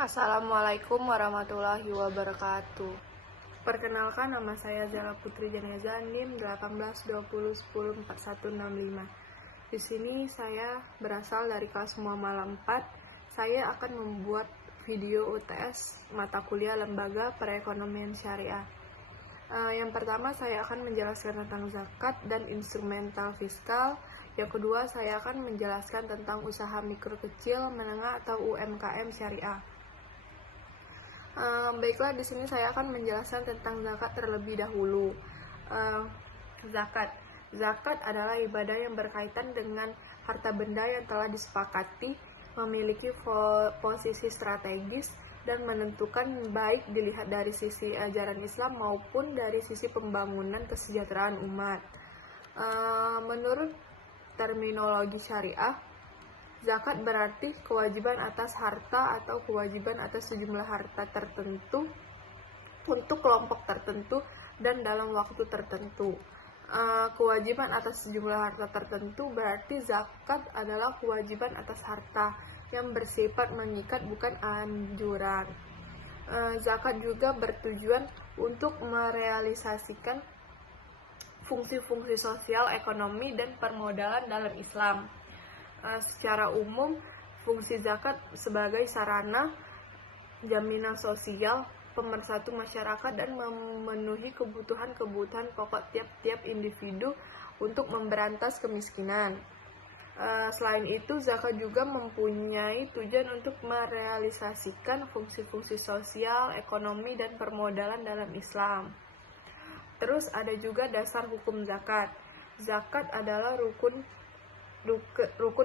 Assalamualaikum warahmatullahi wabarakatuh. Perkenalkan, nama saya Zala Putri Janiaza, NIM 1820104165. Di sini saya berasal dari kelas Muamalah 4. Saya akan membuat video UTS mata kuliah Lembaga Perekonomian Syariah. Yang pertama, saya akan menjelaskan tentang zakat dan instrumental fiskal. Yang kedua, saya akan menjelaskan tentang usaha mikro kecil, menengah atau UMKM syariah. Baiklah, di sini saya akan menjelaskan tentang zakat terlebih dahulu. Zakat adalah ibadah yang berkaitan dengan harta benda yang telah disepakati, memiliki posisi strategis, dan menentukan baik dilihat dari sisi ajaran Islam maupun dari sisi pembangunan kesejahteraan umat. Menurut terminologi syariah, zakat berarti kewajiban atas harta atau kewajiban atas sejumlah harta tertentu untuk kelompok tertentu dan dalam waktu tertentu. Kewajiban atas sejumlah harta tertentu berarti zakat adalah kewajiban atas harta yang bersifat mengikat, bukan anjuran. Zakat juga bertujuan untuk merealisasikan fungsi-fungsi sosial, ekonomi, dan permodalan dalam Islam. Secara umum, fungsi zakat sebagai sarana jaminan sosial, pemersatu masyarakat, dan memenuhi kebutuhan-kebutuhan pokok tiap-tiap individu untuk memberantas kemiskinan. Selain itu, zakat juga mempunyai tujuan untuk merealisasikan fungsi-fungsi sosial, ekonomi, dan permodalan dalam Islam. Terus ada juga dasar hukum zakat. Zakat adalah rukun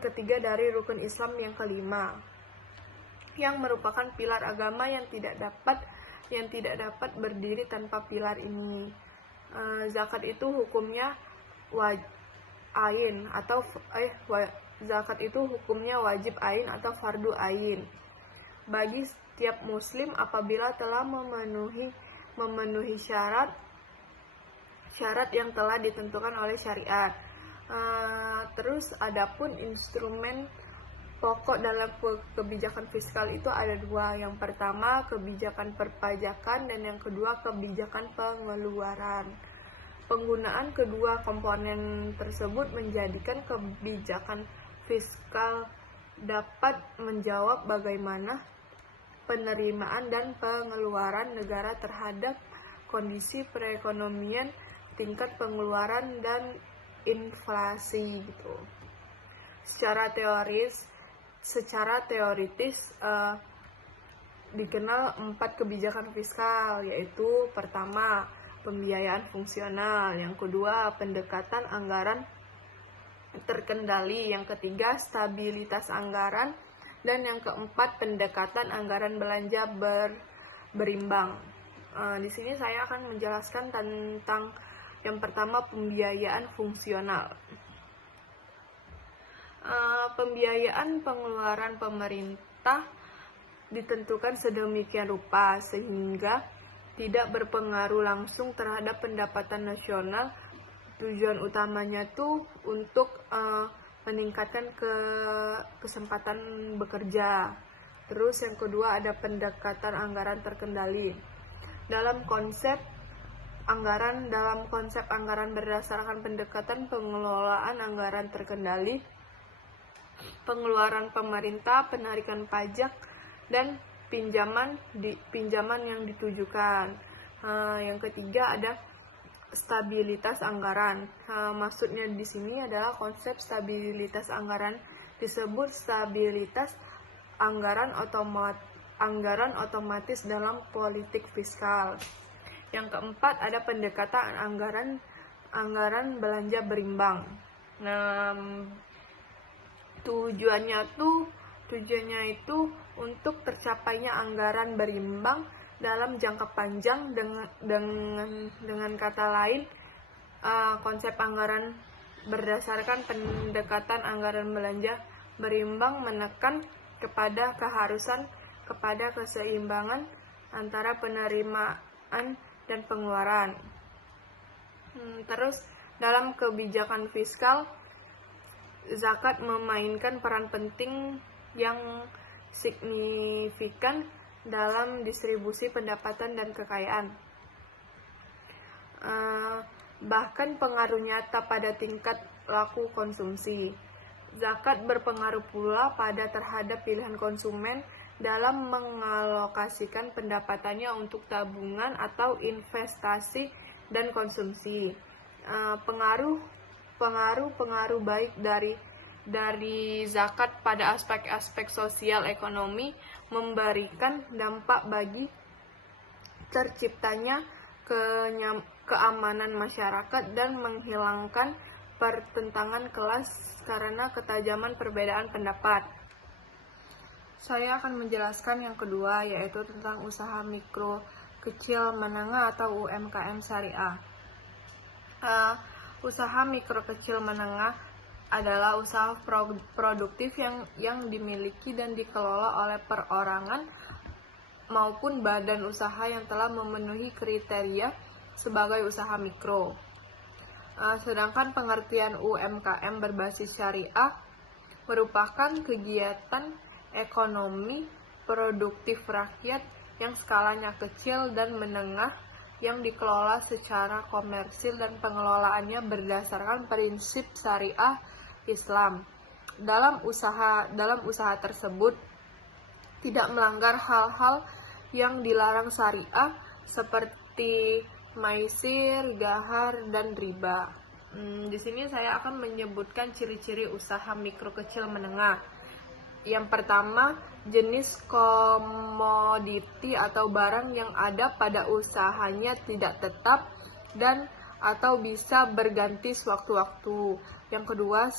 ketiga dari rukun Islam yang kelima, yang merupakan pilar agama yang tidak dapat berdiri tanpa pilar ini. Zakat itu hukumnya zakat itu hukumnya wajib ain atau fardu ain bagi setiap muslim apabila telah memenuhi syarat yang telah ditentukan oleh syariat. Terus adapun instrumen pokok dalam kebijakan fiskal itu ada dua. Yang pertama, kebijakan perpajakan, dan yang kedua, kebijakan pengeluaran. Penggunaan kedua komponen tersebut menjadikan kebijakan fiskal dapat menjawab bagaimana penerimaan dan pengeluaran negara terhadap kondisi perekonomian, tingkat pengeluaran, dan inflasi gitu. Secara teoritis dikenal 4 kebijakan fiskal, yaitu pertama, pembiayaan fungsional, yang kedua, pendekatan anggaran terkendali, yang ketiga, stabilitas anggaran, dan yang keempat, pendekatan anggaran belanja berimbang. Di sini saya akan menjelaskan tentang yang pertama, pembiayaan fungsional. Pembiayaan pengeluaran pemerintah ditentukan sedemikian rupa sehingga tidak berpengaruh langsung terhadap pendapatan nasional. Tujuan utamanya tuh untuk meningkatkan kesempatan bekerja. Terus yang kedua, ada pendekatan anggaran terkendali. Dalam konsep anggaran berdasarkan pendekatan pengelolaan anggaran terkendali, pengeluaran pemerintah, penarikan pajak, dan pinjaman yang ditujukan. Yang ketiga, ada stabilitas anggaran. Maksudnya di sini adalah konsep stabilitas anggaran disebut stabilitas anggaran otomatis dalam politik fiskal. Yang keempat, ada pendekatan anggaran belanja berimbang. Tujuannya itu untuk tercapainya anggaran berimbang dalam jangka panjang. Dengan kata lain, konsep anggaran berdasarkan pendekatan anggaran belanja berimbang menekan kepada keseimbangan antara penerimaan dan pengeluaran. Terus dalam kebijakan fiskal, zakat memainkan peran penting yang signifikan dalam distribusi pendapatan dan kekayaan. Bahkan pengaruh nyata pada tingkat laku konsumsi. Zakat berpengaruh pula terhadap pilihan konsumen dalam mengalokasikan pendapatannya untuk tabungan atau investasi dan konsumsi. Pengaruh baik dari zakat pada aspek-aspek sosial ekonomi memberikan dampak bagi terciptanya keamanan masyarakat dan menghilangkan pertentangan kelas karena ketajaman perbedaan pendapat. Saya akan menjelaskan yang kedua, yaitu tentang usaha mikro kecil menengah atau UMKM syariah. Usaha mikro kecil menengah adalah usaha produktif yang dimiliki dan dikelola oleh perorangan maupun badan usaha yang telah memenuhi kriteria sebagai usaha mikro. Sedangkan pengertian UMKM berbasis syariah merupakan kegiatan ekonomi produktif rakyat yang skalanya kecil dan menengah yang dikelola secara komersil dan pengelolaannya berdasarkan prinsip syariah Islam. Dalam usaha tersebut tidak melanggar hal-hal yang dilarang syariah seperti maisir, gahar, dan riba. Di sini saya akan menyebutkan ciri-ciri usaha mikro kecil menengah. Yang pertama, jenis komoditi atau barang yang ada pada usahanya tidak tetap dan atau bisa berganti sewaktu-waktu. Yang kedua,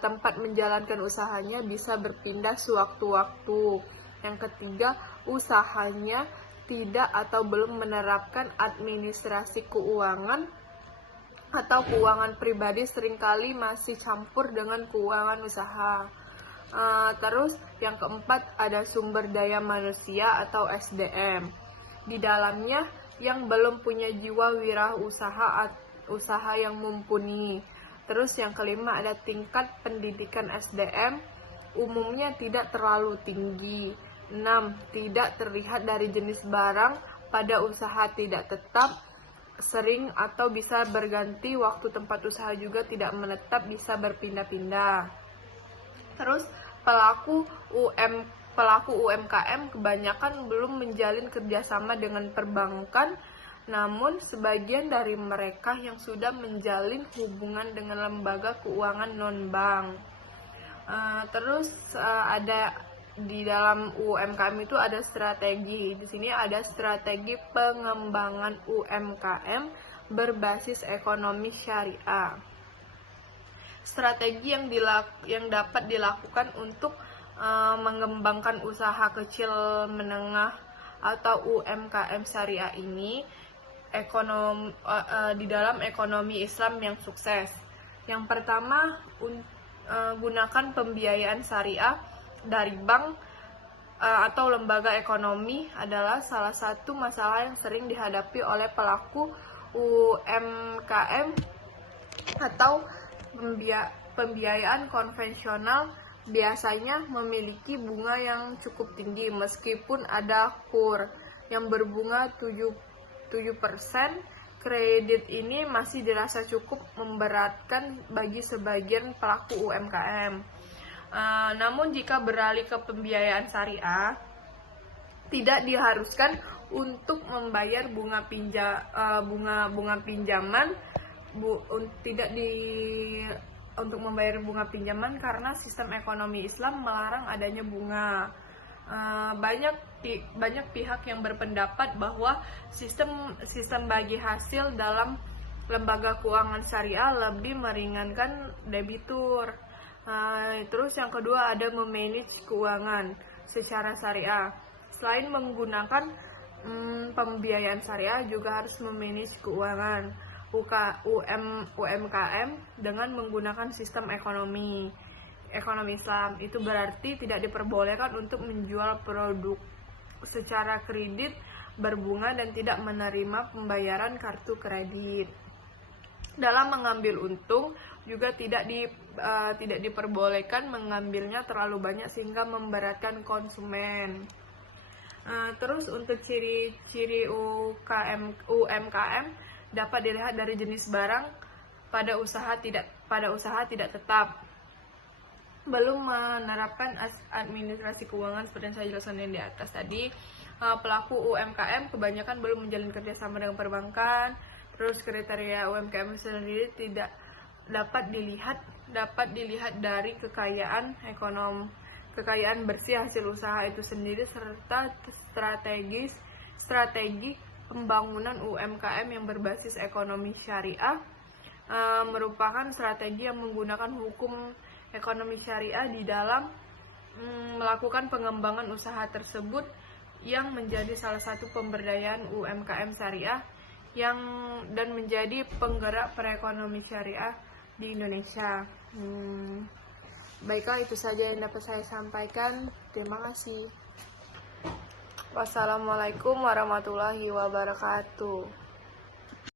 tempat menjalankan usahanya bisa berpindah sewaktu-waktu. Yang ketiga, usahanya tidak atau belum menerapkan administrasi keuangan atau keuangan pribadi, seringkali masih campur dengan keuangan usaha. Terus yang keempat, ada sumber daya manusia atau SDM di dalamnya yang belum punya jiwa usaha yang mumpuni. Terus yang kelima, ada tingkat pendidikan SDM umumnya tidak terlalu tinggi. 6. Tidak terlihat dari jenis barang pada usaha tidak tetap, sering atau bisa berganti. Waktu tempat usaha juga tidak menetap, bisa berpindah-pindah. Terus pelaku UMKM kebanyakan belum menjalin kerjasama dengan perbankan, namun sebagian dari mereka yang sudah menjalin hubungan dengan lembaga keuangan non-bank. Terus ada di dalam UMKM itu ada strategi. Di sini ada strategi pengembangan UMKM berbasis ekonomi syariah. Strategi yang dapat dilakukan untuk mengembangkan usaha kecil menengah atau UMKM syariah ini di dalam ekonomi Islam yang sukses. Yang pertama, gunakan pembiayaan syariah dari bank atau lembaga ekonomi adalah salah satu masalah yang sering dihadapi oleh pelaku UMKM atau pembiayaan konvensional biasanya memiliki bunga yang cukup tinggi. Meskipun ada KUR yang berbunga 7%, kredit ini masih dirasa cukup memberatkan bagi sebagian pelaku UMKM. Namun jika beralih ke pembiayaan syariah, tidak diharuskan untuk membayar untuk membayar bunga pinjaman karena sistem ekonomi Islam melarang adanya bunga. Banyak pihak yang berpendapat bahwa sistem bagi hasil dalam lembaga keuangan syariah lebih meringankan debitur. Terus yang kedua, ada memanage keuangan secara syariah. Selain menggunakan pembiayaan syariah, juga harus memanage keuangan UMKM dengan menggunakan sistem ekonomi Islam. Itu berarti tidak diperbolehkan untuk menjual produk secara kredit berbunga dan tidak menerima pembayaran kartu kredit. Dalam mengambil untung juga tidak tidak diperbolehkan mengambilnya terlalu banyak sehingga memberatkan konsumen. Terus untuk ciri-ciri UMKM dapat dilihat dari jenis barang pada usaha tidak tetap, belum menerapkan administrasi keuangan seperti yang saya jelaskan di atas tadi. Pelaku UMKM kebanyakan belum menjalin kerjasama dengan perbankan. Terus kriteria UMKM sendiri tidak dapat dilihat dari kekayaan bersih hasil usaha itu sendiri, serta strategi pembangunan UMKM yang berbasis ekonomi syariah merupakan strategi yang menggunakan hukum ekonomi syariah di dalam melakukan pengembangan usaha tersebut, yang menjadi salah satu pemberdayaan UMKM syariah dan menjadi penggerak perekonomian syariah di Indonesia. Baiklah, itu saja yang dapat saya sampaikan. Terima kasih. Wassalamualaikum warahmatullahi wabarakatuh.